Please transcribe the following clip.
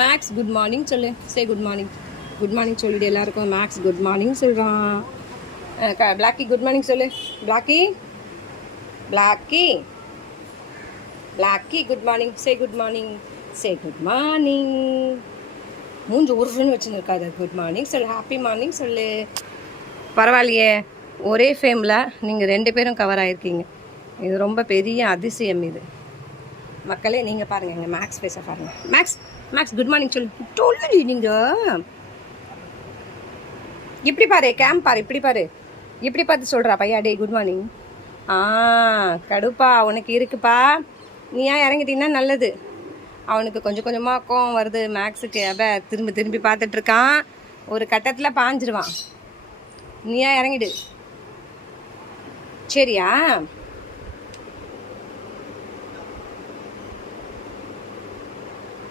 Maths good morning சொல்லு. சே good morning. Good morning சொல்லிடு எல்லாருக்கும். மேக்ஸ் குட் மார்னிங் சொல்கிறான். பிளாக்கி குட் மார்னிங் சொல்லு. Blackie Blackie Blackie good morning. சே good morning. சே good morning. மூஞ்சு உருன்னு வச்சுன்னு இருக்காது. குட் மார்னிங் சொல்லு. ஹாப்பி மார்னிங் சொல்லு. பரவாயில்லையே, ஒரே ஃபேமில் நீங்கள் 2 பேரும் கவர் ஆகிருக்கீங்க. இது ரொம்ப பெரிய அதிசயம் இது. மக்களே நீங்கள் பாருங்கள், எங்கள் மேக்ஸ் பேச பாருங்கள். மேக்ஸ் மேக்ஸ் குட் மார்னிங் சொல்லு. சொல்லு நீங்கள் இப்படி பாரு, கேம் பாரு, இப்படி பாரு, இப்படி பார்த்து சொல்கிறா பையா. டே குட் மார்னிங். கடுப்பா உனக்கு இருக்குப்பா. நீ ஏன் இறங்கிட்டீங்கன்னா நல்லது. அவனுக்கு கொஞ்சம் கொஞ்சமாக கோவம் வருது மேக்ஸுக்கு. திரும்பி திரும்பி பார்த்துட்ருக்கான். ஒரு கட்டத்தில் பாஞ்சிருவான். நீ ஏன் இறங்கிடு சரியா?